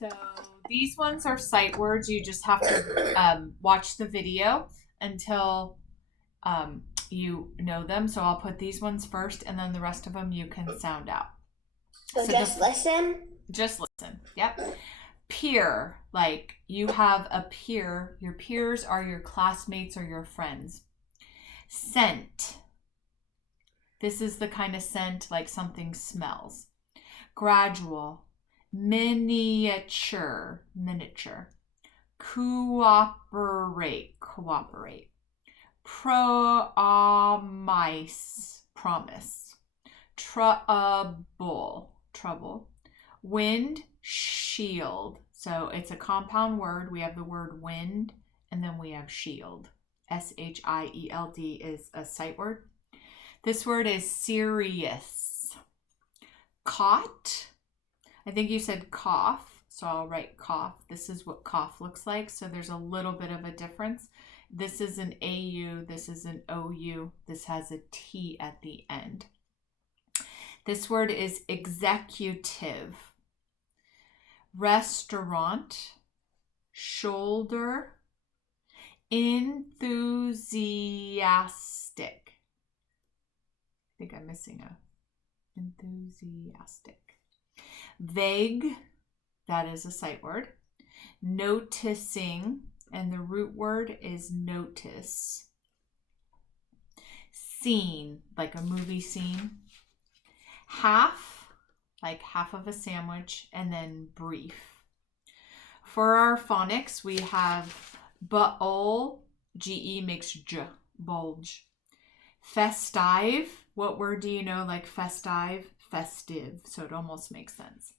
So these ones are sight words. You just have to watch the video until you know them. So I'll put these ones first, and then the rest of them you can sound out. So just listen? Just listen. Yep. Peer, like you have a peer. Your peers are your classmates or your friends. Scent. This is the kind of scent like something smells. Gradual. Miniature. Cooperate. Promise. Trouble. Wind, shield. So it's a compound word. We have the word wind and then we have shield. SHIELD is a sight word. This word is serious. Caught. I think you said cough, so I'll write cough. This is what cough looks like, so there's a little bit of a difference. This is an AU, this is an OU, this has a T at the end. This word is executive. Restaurant. Shoulder. Enthusiastic. I think I'm missing a enthusiastic. Vague, that is a sight word. Noticing, and the root word is notice. Scene, like a movie scene. Half, like half of a sandwich, and then brief. For our phonics, we have baol, GE makes J, bulge. Festive, what word do you know like festive? Festive, so it almost makes sense.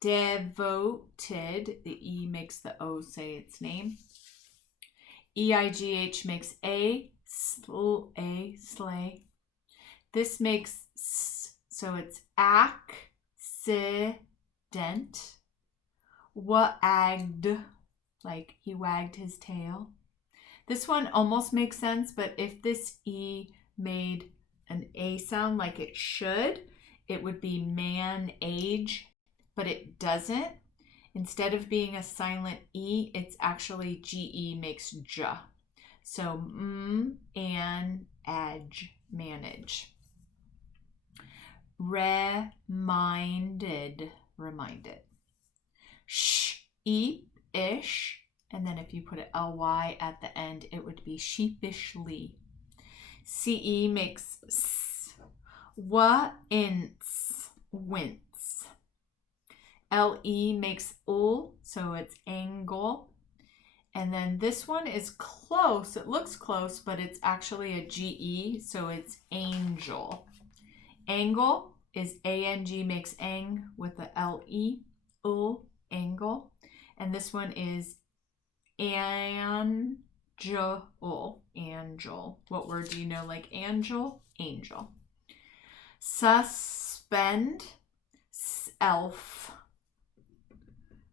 Devoted, the E makes the O say its name. EIGH makes slay. This makes S, so it's accident. Wagged, like he wagged his tail. This one almost makes sense, but if this E made an A sound like it should, it would be man age, but it doesn't. Instead of being a silent E, it's actually GE makes J. So and edge, manage. Reminded. Sheep-ish, and then if you put an ly at the end, it would be sheepishly. CE makes s. Wince. LE makes ul, so it's angle. And then this one is close. It looks close, but it's actually a GE, so it's angel. Angle is ANG makes ang with the LE, ul, angle. And this one is angel. What word do you know like angel? Angel. Suspend, elf.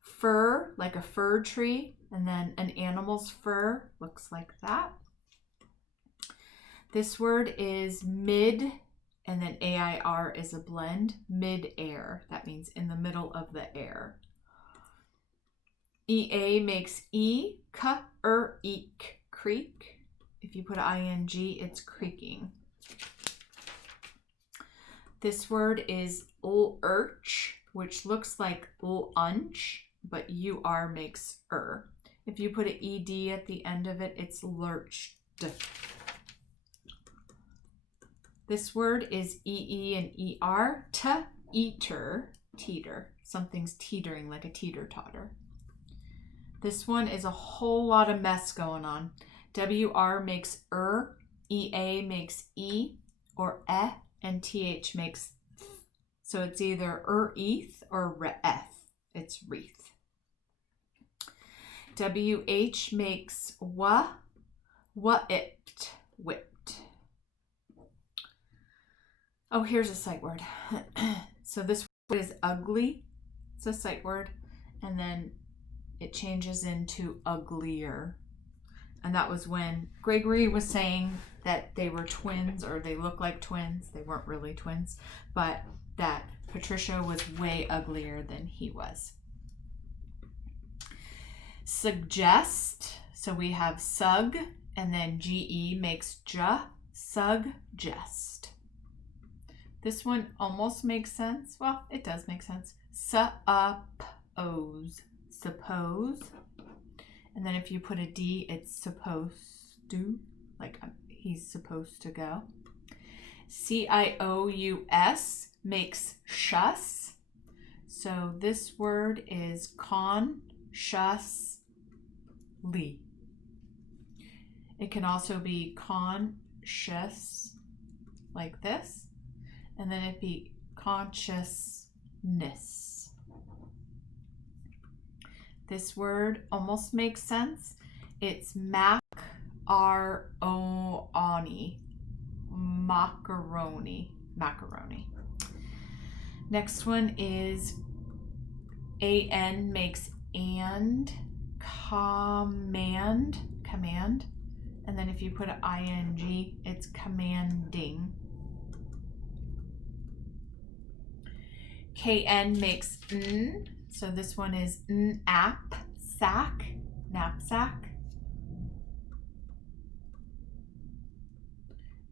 Fur, like a fir tree, and then an animal's fur looks like that. This word is mid, and then AIR is a blend. Mid-air, that means in the middle of the air. EA makes E, eek, creak. If you put ING, it's creaking. This word is lurch, which looks like lunch, but UR makes If you put an ED at the end of it, it's lurched. This word is EE and ER, teeter. Something's teetering like a teeter-totter. This one is a whole lot of mess going on. WR makes EA makes E, or and TH makes th. So it's either eth or reeth. It's wreath. WH makes whipped. Oh, here's a sight word. So this word is ugly. It's a sight word. And then it changes into uglier. And that was when Gregory was saying that they were twins, or they look like twins. They weren't really twins, but that Patricia was way uglier than he was. Suggest. So we have sug and then ge makes j. Suggest. This one almost makes sense. Well, it does make sense. Suppose. Suppose. And then if you put a D, it's supposed to. Like he's supposed to go. Cious makes shus. So this word is consciously. It can also be conscious, like this, and then it'd be consciousness. This word almost makes sense. It's macaroni. Macaroni. Next one is an makes and, command. And then if you put an ing, it's commanding. Kn makes n. So this one is knapsack.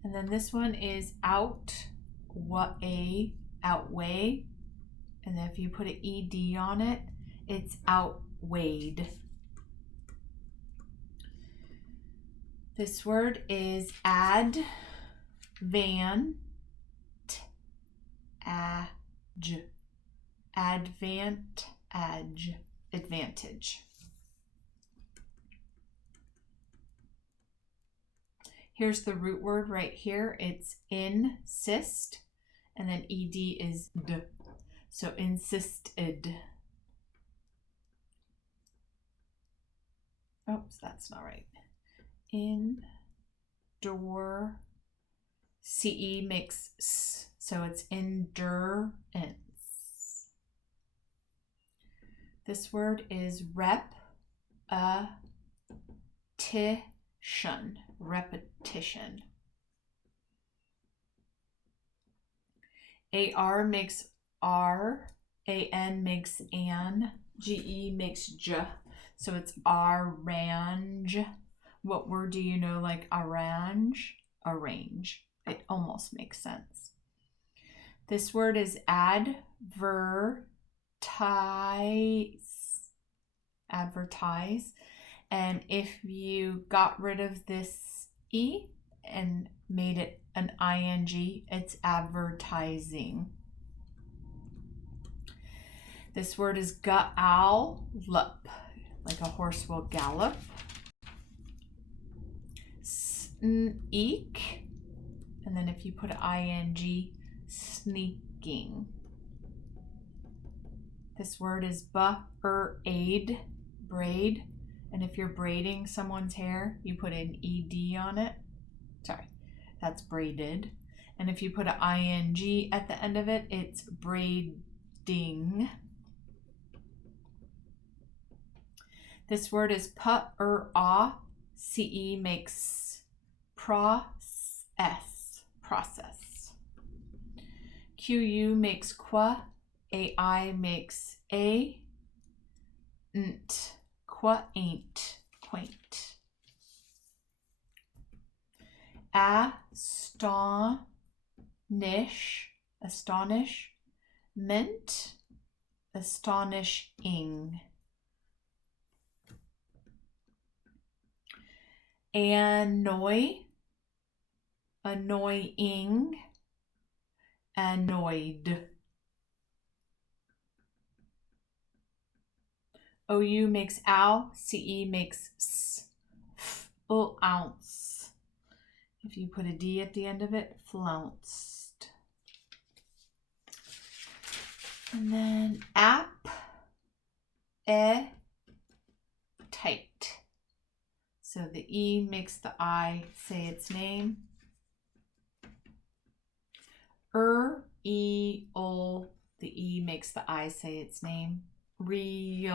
And then this one is outweigh. And then if you put an ed on it, it's outweighed. This word is advantage. Here's the root word right here. It's insist, and then ed is d. So insisted. Oops, that's not right. Endure. Ce makes s, so it's endurance. This word is repetition. Ar makes r, an makes an, ge makes j, so it's arrange. What word do you know like arrange? Arrange. It almost makes sense. This word is advertise. And if you got rid of this e and made it an ing, it's advertising. This word is gallop, like a horse will gallop. Sneak, and then if you put an ing, sneaking. This word is braid, and if you're braiding someone's hair, you put an ed on it. Sorry, that's braided. And if you put an ing at the end of it, it's braiding. This word is ce makes process. Qu makes qua, ai makes a, nt, quaint. Astonishment, astonishing. Annoy, annoying, annoyed. Ou makes ow, ce makes s, ounce. If you put a d at the end of it, flounced. And then tight. So the e makes the I say its name. The e makes the I say its name. Realize.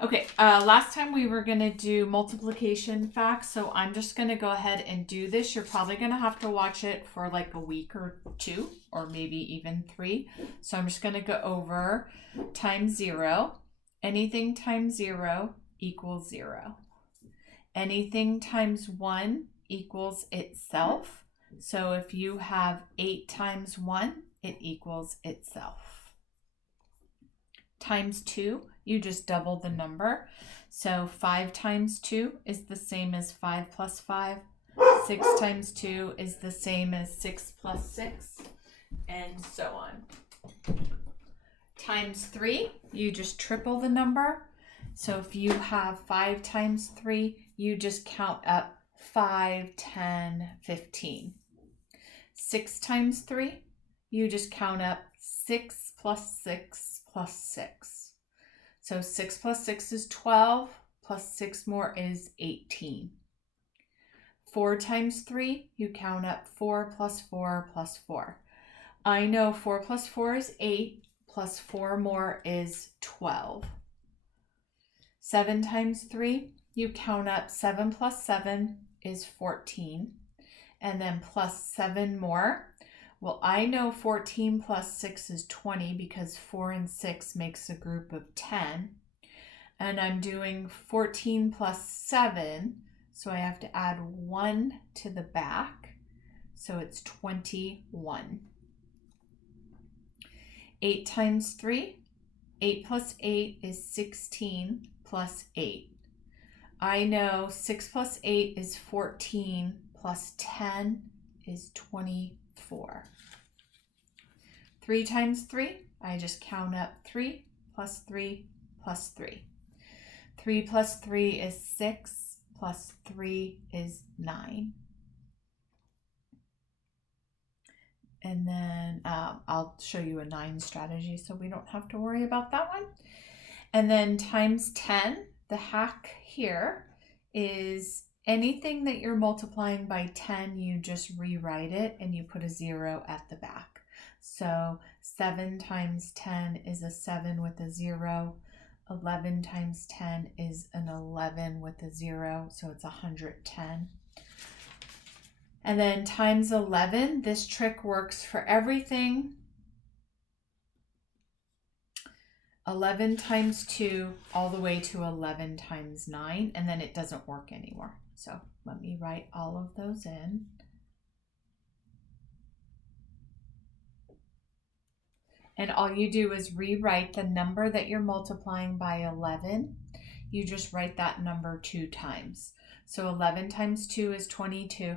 Okay, last time we were going to do multiplication facts, so I'm just going to go ahead and do this. You're probably going to have to watch it for like a week or two, or maybe even 3. So I'm just going to go over times 0. Anything times 0 equals 0. Anything times 1 equals itself. So if you have 8 times 1, it equals itself. Times 2, you just double the number. So 5 times 2 is the same as 5 plus 5. 6 times 2 is the same as 6 plus 6, and so on. Times 3, you just triple the number. So if you have 5 times 3, you just count up 5, 10, 15. 6 times 3, you just count up 6 plus 6 plus 6. So 6 plus 6 is 12, plus 6 more is 18. 4 times 3, you count up 4 plus 4 plus 4. I know 4 plus 4 is 8, plus 4 more is 12. 7 times 3, you count up 7 plus 7 is 14, and then plus 7 more. Well, I know 14 plus 6 is 20 because 4 and 6 makes a group of 10. And I'm doing 14 plus 7, so I have to add 1 to the back. So it's 21. 8 times 3, 8 plus 8 is 16 plus 8. I know 6 plus 8 is 14 plus 10 is 24. 3 times 3, I just count up 3 plus 3 plus 3. 3 plus 3 is 6, plus 3 is 9. And then I'll show you a 9 strategy so we don't have to worry about that one. And then times 10, the hack here is anything that you're multiplying by 10, you just rewrite it and you put a 0 at the back. So 7 times 10 is a 7 with a 0. 11 times 10 is an 11 with a 0, so it's 110. And then times 11, this trick works for everything. 11 times 2 all the way to 11 times 9, and then it doesn't work anymore. So let me write all of those in. And all you do is rewrite the number that you're multiplying by 11. You just write that number 2 times. So 11 times 2 is 22.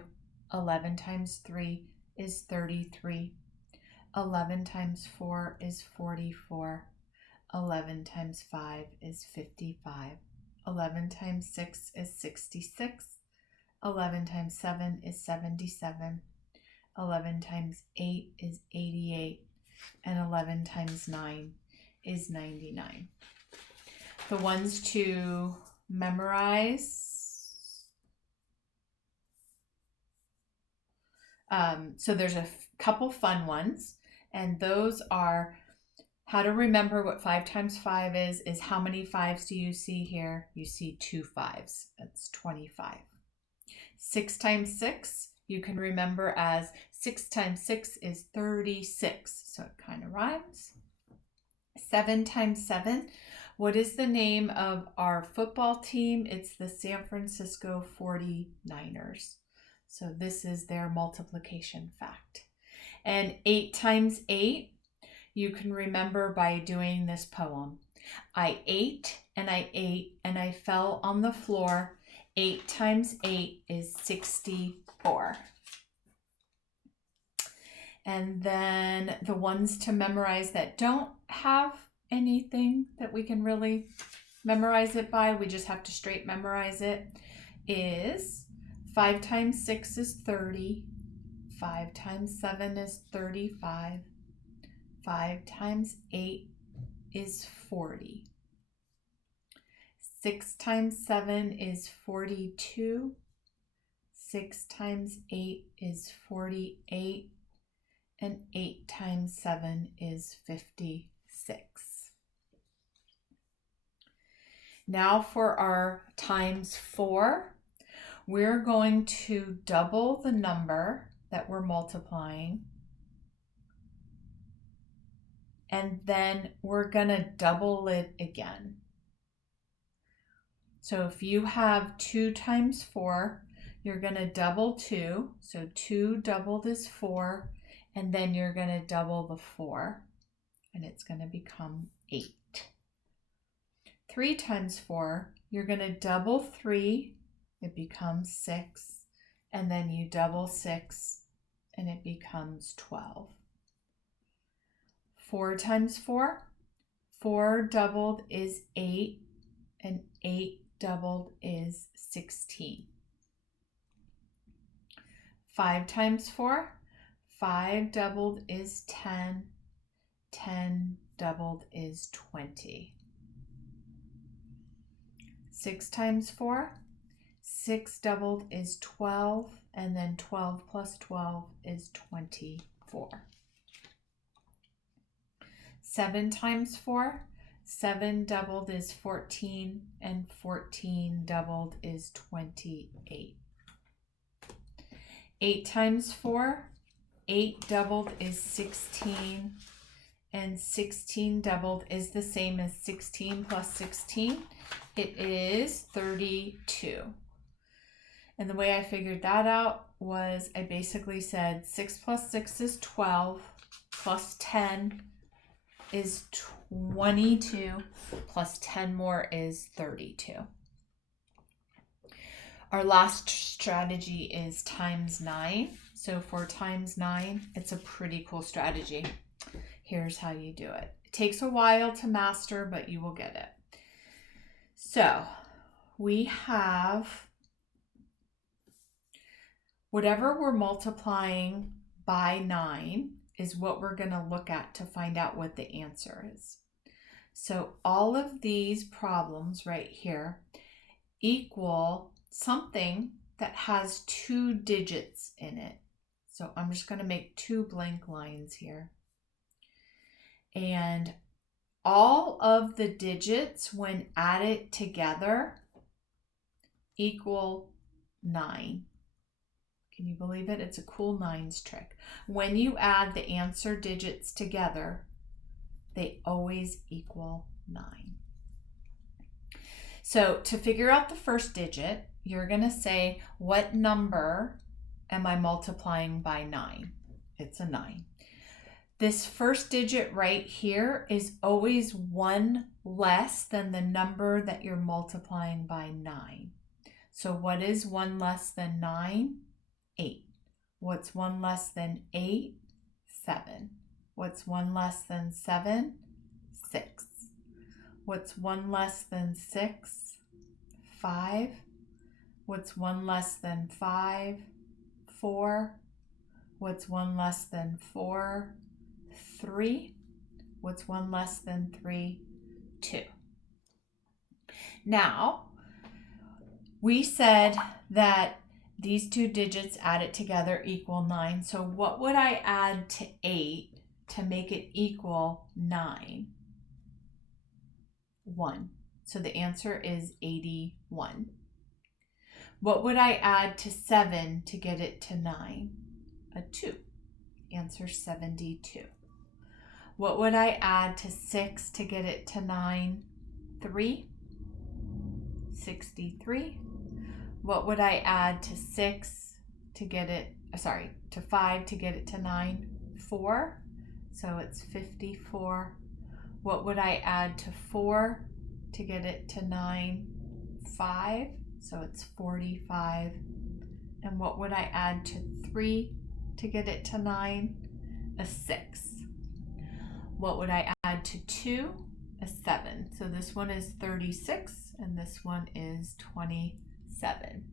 11 times 3 is 33. 11 times 4 is 44. 11 times 5 is 55. 11 times 6 is 66. 11 times 7 is 77. 11 times 8 is 88. And 11 times 9 is 99. The ones to memorize. So there's a couple fun ones, and those are how to remember what 5 times 5 is how many 5s do you see here? You see 2 5s. That's 25. 6 times 6, you can remember as 6 times 6 is 36. So it kind of rhymes. 7 times 7. What is the name of our football team? It's the San Francisco 49ers. So this is their multiplication fact. And 8 times 8, you can remember by doing this poem. I ate and I ate and I fell on the floor. 8 times 8 is 64. And then the ones to memorize that don't have anything that we can really memorize it by, we just have to straight memorize it, is 5 times 6 is 30. 5 times 7 is 35. 5 times 8 is 40. 6 times 7 is 42. 6 times 8 is 48. And 8 times 7 is 56. Now for our times 4, we're going to double the number that we're multiplying. And then we're going to double it again. So if you have 2 times 4, you're going to double 2. So 2 doubled is 4. And then you're going to double the 4. And it's going to become 8. 3 times 4, you're going to double 3. It becomes 6. And then you double 6. And it becomes 12. 4 times 4, 4 doubled is 8. And 8 doubled is 16. 5 times 4, 5 doubled is 10. 10 doubled is 20. 6 times 4, 6 doubled is 12. And then 12 plus 12 is 24. 7 times 4, 7 doubled is 14, and 14 doubled is 28. 8 times 4, 8 doubled is 16, and 16 doubled is the same as 16 plus 16. It is 32. And the way I figured that out was I basically said 6 plus 6 is 12, plus 10 is 22, plus 10 more is 32. Our last strategy is times 9. So for times 9, it's a pretty cool strategy. Here's how you do it. It takes a while to master, but you will get it. So we have whatever we're multiplying by 9 is what we're going to look at to find out what the answer is. So all of these problems right here equal something that has 2 digits in it. So I'm just going to make 2 blank lines here. And all of the digits when added together equal 9. Can you believe it? It's a cool nines trick. When you add the answer digits together, they always equal 9. So to figure out the first digit, you're going to say, what number am I multiplying by 9? It's a 9. This first digit right here is always 1 less than the number that you're multiplying by 9. So what is 1 less than 9? 8. What's 1 less than 8? 7. What's 1 less than 7? 6. What's 1 less than 6? 5. What's 1 less than 5? 4. What's 1 less than 4? 3. What's 1 less than 3? 2. Now, we said that these 2 digits added together equal 9. So what would I add to 8 to make it equal 9? 1. So the answer is 81. What would I add to 7 to get it to 9? A 2. Answer 72. What would I add to 6 to get it to 9? 3. 63. What would I add to 6 to get it, to 5 to get it to 9? 4. So it's 54. What would I add to 4 to get it to 9? 5. So it's 45. And what would I add to 3 to get it to 9? A 6. What would I add to 2? A 7. So this one is 36 and this one is 27.